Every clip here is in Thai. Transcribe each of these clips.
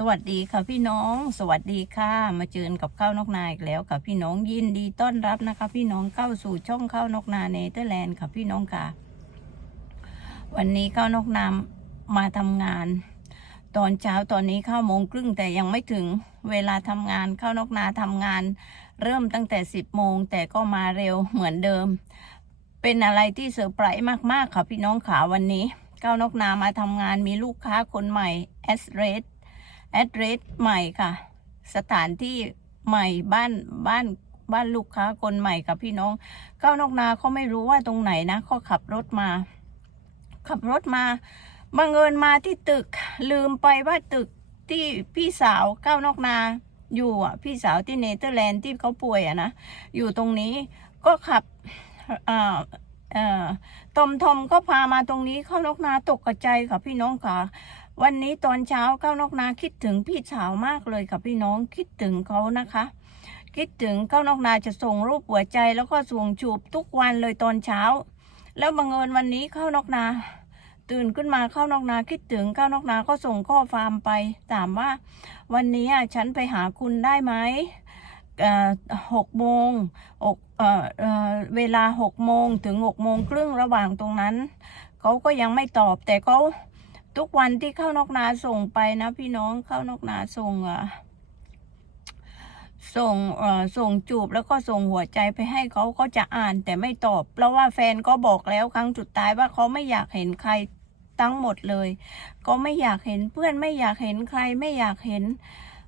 สวัสดีค่ะพี่น้อง สวัสดีค่ะ มาเจอกับข้าวนกนาอีกแล้วค่ะพี่น้องยินดีต้อนรับนะคะ พี่น้องเข้าสู่ช่องข้าวนกนาเนเธอร์แลนด์ค่ะพี่น้องค่ะ วันนี้ข้าวนกนามาทำงาน ตอนเช้าตอนนี้เข้าโมงครึ่งแต่ยังไม่ถึงเวลาทำงานข้าวนกนาทำงาน เริ่มตั้งแต่สิบโมงแต่ก็มาเร็วเหมือนเดิม เป็นอะไรที่เซอร์ไพรส์มากๆค่ะพี่น้องขาวันนี้ข้าวนกนามาทำงานมีลูกค้าคนใหม่แอสเรส แอดเรสใหม่ค่ะ สถานที่ใหม่บ้านบ้านบ้านลูกค้าคนใหม่ค่ะพี่น้องก้าวนอกนาเขาไม่รู้ว่าตรงไหนนะเขาขับรถมา ขับรถมาบังเอิญมาที่ตึก ลืมไปว่าตึกที่พี่สาวก้าวนอกนาอยู่อะพี่สาวที่เนเธอร์แลนด์ที่เขาป่วยอะนะอยู่ตรงนี้ก็ขับเอ่อเอ่อตอมทอมก็พามาตรงนี้เข้านกนาตกกระใจค่ะพี่น้องค่ะ วันนี้ตอนเช้าก้าวนกนาคิดถึงพี่สาวมากเลยค่ะพี่น้องคิดถึงเขานะคะ คิดถึงก้าวนกนาจะส่งรูปหัวใจแล้วก็ส่งจูบทุกวันเลยตอนเช้า แล้วบังเอิญวันนี้ข้าวนกนา ตื่นขึ้นมาข้าวนกนาคิดถึงข้าวนกนาก็ส่งข้อความไปถามว่า วันนี้ฉันไปหาคุณได้ไหมอ่อหกโมงอกเวลาหกโมงถึงหกโมงครึ่งระหว่างตรงนั้นเขาก็ยังไม่ตอบแต่เขา ทุกวันที่เข้านอกนาส่งไปนะ พี่น้องเข้านอกนาส่งอะส่งเอ่อส่งจูบแล้วก็ส่งหัวใจไปให้เขาก็จะอ่านแต่ไม่ตอบ เพราะว่าแฟนก็บอกแล้วครั้งสุดท้ายว่าเขาไม่อยากเห็นใครทั้งหมดเลย ก็ไม่อยากเห็นเพื่อนไม่อยากเห็นใครไม่อยากเห็น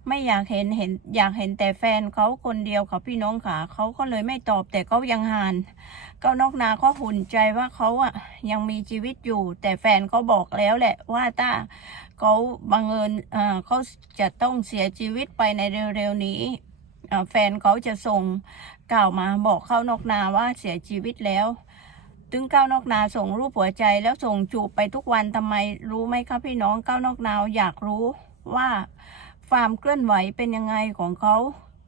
ไม่อยากเห็นเห็นอยากเห็นแต่แฟนเขาคนเดียวค่ะพี่น้องค่ะเขาก็เลยไม่ตอบแต่เขายังหานก็นอกนาก็หุ่นใจว่าเขาอะยังมีชีวิตอยู่ แต่แฟนเขาบอกแล้วแหละว่าถ้าเขาบังเอิญเอ่อเขาจะต้องเสียชีวิตไปในเร็วๆนี้แฟนเขาจะส่งกล่าวมาบอกเข้านอกนาว่าเสียชีวิตแล้วถึงก้าวนอกนาส่งรูปหัวใจแล้วส่งจูบไปทุกวันทำไมรู้ไหมครับพี่น้องก้าวนอกนาอยากรู้ว่า ความเคลื่อนไหวเป็นยังไงของเขา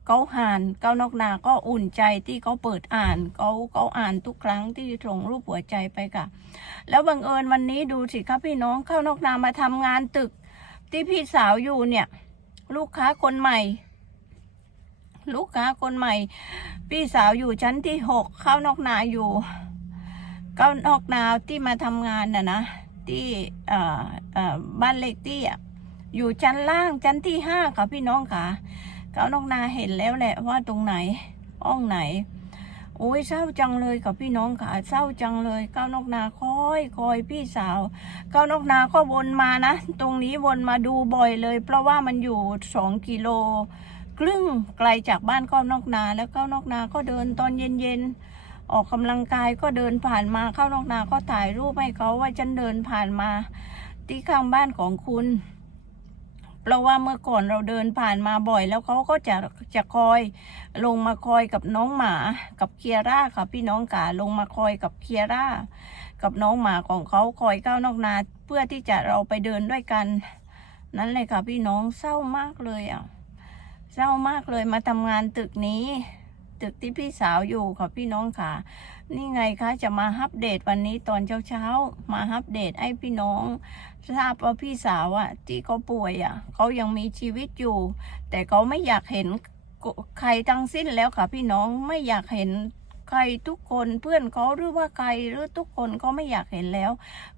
เขาอ่านเก้านอกนาก็อุ่นใจที่เขาเปิดอ่านเขาเขาอ่านทุกครั้งที่ส่งรูปหัวใจไปค่ะ แล้วบังเอิญวันนี้ดูสิครับพี่น้องเข้านอกนามาทำงานตึก ที่พี่สาวอยู่เนี่ย ลูกค้าคนใหม่ ลูกค้าคนใหม่ พี่สาวอยู่ชั้นที่หกเข้านอกนาอยู่เข้านอกนาที่มาทำงานน่ะนะที่บ้านเล็กที่อะ อยู่ชั้นล่างชั้นที่ห้าค่ะพี่น้องค่ะเขานกนาเห็นแล้วแหละว่าตรงไหนห้องไหนโอ้ยเศร้าจังเลยกับพี่น้องค่ะเศร้าจังเลยเก้านกนาคอยคอยพี่สาวเก้านกนาก็วนมานะตรงนี้วนมาดูบ่อยเลย เพราะว่ามันอยู่สองกิโลครึ่งไกลจากบ้านเก้านกนาแล้วเก้านกนาก็เดินตอนเย็นๆออกกำลังกายก็เดินผ่านมาเก้านกนาก็ถ่ายรูปให้เขาว่าฉันเดินผ่านมา ที่ข้างบ้านของคุณ เพราะว่าเมื่อก่อนเราเดินผ่านมาบ่อย แล้วเขาก็จะจะคอยลงมาคอยกับน้องหมากับเคียร่าค่ะพี่น้องกาลงมาคอยกับเคียร่ากับน้องหมาของเขาคอยก้าวนอกนาเพื่อที่จะเราไปเดินด้วยกัน นั่นเลยค่ะพี่น้องเศร้ามากเลยอะเศร้ามากเลยมาทำงานตึกนี้ ตึกที่พี่สาวอยู่ค่ะพี่น้องค่ะ นี่ไงคะจะมาอัปเดตวันนี้ตอนเช้าๆ มาอัปเดตให้พี่น้องทราบว่าพี่สาวอะที่เขาป่วยอะเขายังมีชีวิตอยู่ แต่เขาไม่อยากเห็นใครทั้งสิ้นแล้วค่ะพี่น้องไม่อยากเห็น ใครทุกคนเพื่อนเขาหรือว่าใครหรือทุกคนเขาไม่อยากเห็นแล้ว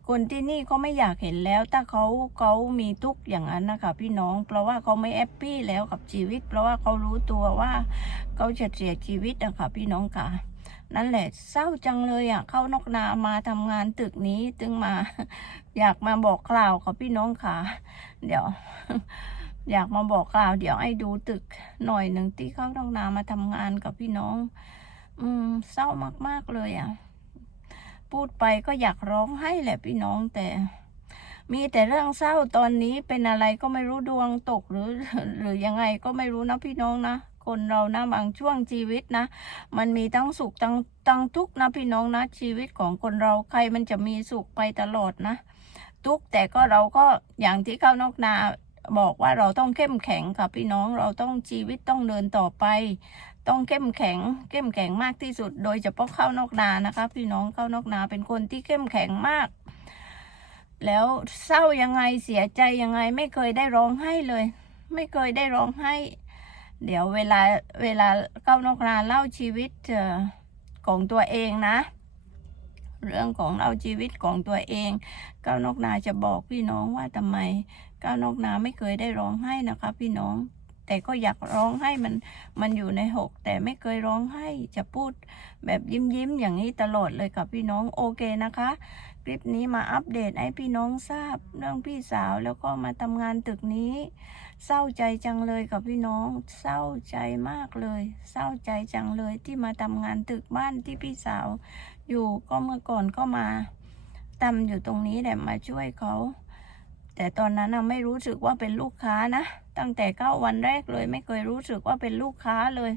คนที่นี่เขาไม่อยากเห็นแล้ว ถ้าเขาเขามีทุกอย่างนั้นนะคะพี่น้อง เพราะว่าเขาไม่แอปปี้แล้วกับชีวิต เพราะว่าเขารู้ตัวว่าเขาจะเสียชีวิตนะคะพี่น้องค่ะนั่นแหละเศร้าจังเลยอะเข้านอกนามาทำงานตึกนี้จึงมา อยากมาบอกกล่าวกับพี่น้องค่ะ เดี๋ยว อยากมาบอกกล่าว เดี๋ยวให้ดูตึกหน่อยหนึ่งที่เข้านอกนามาทำงานกับพี่น้อง อืม เศร้ามากๆเลยอะ พูดไปก็อยากร้องไห้แหละพี่น้องแต่ มีแต่เรื่องเศร้าตอนนี้เป็นอะไรก็ไม่รู้ดวงตกหรือ หรือยังไงก็ไม่รู้นะพี่น้องนะคนเรานะบางช่วงชีวิตนะ มันมีทั้งสุขทั้งทั้งทุกข์นะพี่น้องนะ ชีวิตของคนเราใครมันจะมีสุขไปตลอดนะ ทุกแต่ก็เราก็อย่างที่เข้านอกนาบอกว่าเราต้องเข้มแข็งค่ะพี่น้องเราต้องชีวิตต้องเดินต่อไป ต้องเข้มแข็ง เข้มแข็งมากที่สุด โดยเฉพาะเข้านอกนานะคะพี่น้องเข้านอกนาเป็นคนที่เข้มแข็งมาก แล้วเศร้ายังไงเสียใจยังไงไม่เคยได้ร้องไห้เลย ไม่เคยได้ร้องไห้ เดี๋ยวเวลาเวลาเก้านอกนาเล่าชีวิตของตัวเองนะ เรื่องของเราชีวิตของตัวเองก้าวนกนาจะบอกพี่น้องว่าทำไมก้าวนกนาไม่เคยได้ร้องไห้นะคะพี่น้อง แต่ก็อยากร้องไห้มันมันอยู่ในหกแต่ไม่เคยร้องไห้จะพูดแบบยิ้มยิ้มอย่างนี้ตลอดเลยกับพี่น้องโอเคนะคะ คลิปนี้มาอัปเดตให้พี่น้องทราบเรื่องพี่สาวแล้วก็มาทำงานตึกนี้ เศร้าใจจังเลยกับพี่น้อง เศร้าใจมากเลย เศร้าใจจังเลยที่มาทำงานตึกบ้านที่พี่สาว อยู่ก็เมื่อก่อนก็มาทำอยู่ตรงนี้แหละมาช่วยเขา แต่ตอนนั้นนะไม่รู้สึกว่าเป็นลูกค้านะ ตั้งแต่เก้าวันแรกเลยไม่เคยรู้สึกว่าเป็นลูกค้าเลย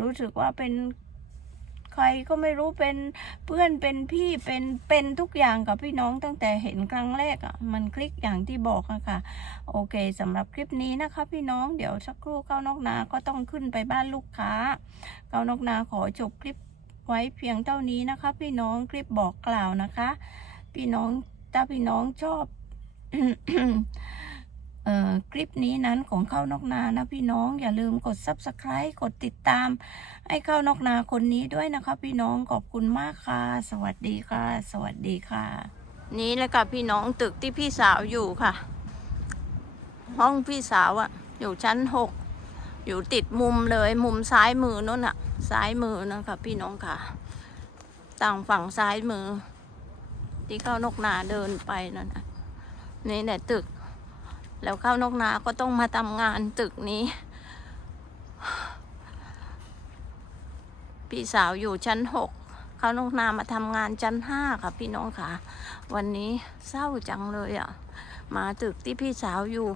รู้สึกว่าเป็นใครก็ไม่รู้เป็นเพื่อนเป็นพี่เป็นเป็นทุกอย่างกับพี่น้องตั้งแต่เห็นครั้งแรกอะ่ะมันคลิกอย่างที่บอกอะค่ะ โอเคสำหรับคลิปนี้นะคะพี่น้องเดี๋ยวสักครู่เก้านอกนาก็ต้องขึ้นไปบ้านลูกค้าเก้านอกนาขอจบคลิปไว้เพียงเท่านี้นะคะ พี่น้องคลิปบอกกล่าวนะคะ พี่น้องถ้าพี่น้องชอบ คลิปนี้นั้นของเข้านกนานะพี่น้องอย่าลืมกด subscribe กดติดตาม ให้เข้านกนาคนนี้ด้วยนะคะพี่น้องขอบคุณมากค่ะ สวัสดีค่ะ สวัสดีค่ะ นี่แหละค่ะพี่น้องตึกที่พี่สาวอยู่ค่ะ ห้องพี่สาวอะอยู่ชั้นหกอยู่ติดมุมเลยมุมซ้ายมือนั่นอะซ้ายมือนะคะพี่น้องค่ะ ต่างฝั่งซ้ายมือ ที่เข้านกนาเดินไปนั่นนะ นี่แหละตึก แล้วเข้านกนาก็ต้องมาทำงานตึกนี้ พี่สาวอยู่ชั้นหกเข้านกนามาทำงานชั้นห้าค่ะ พี่น้องค่ะ วันนี้เศร้าจังเลยอะ่ะ มาตึกที่พี่สาวอยู่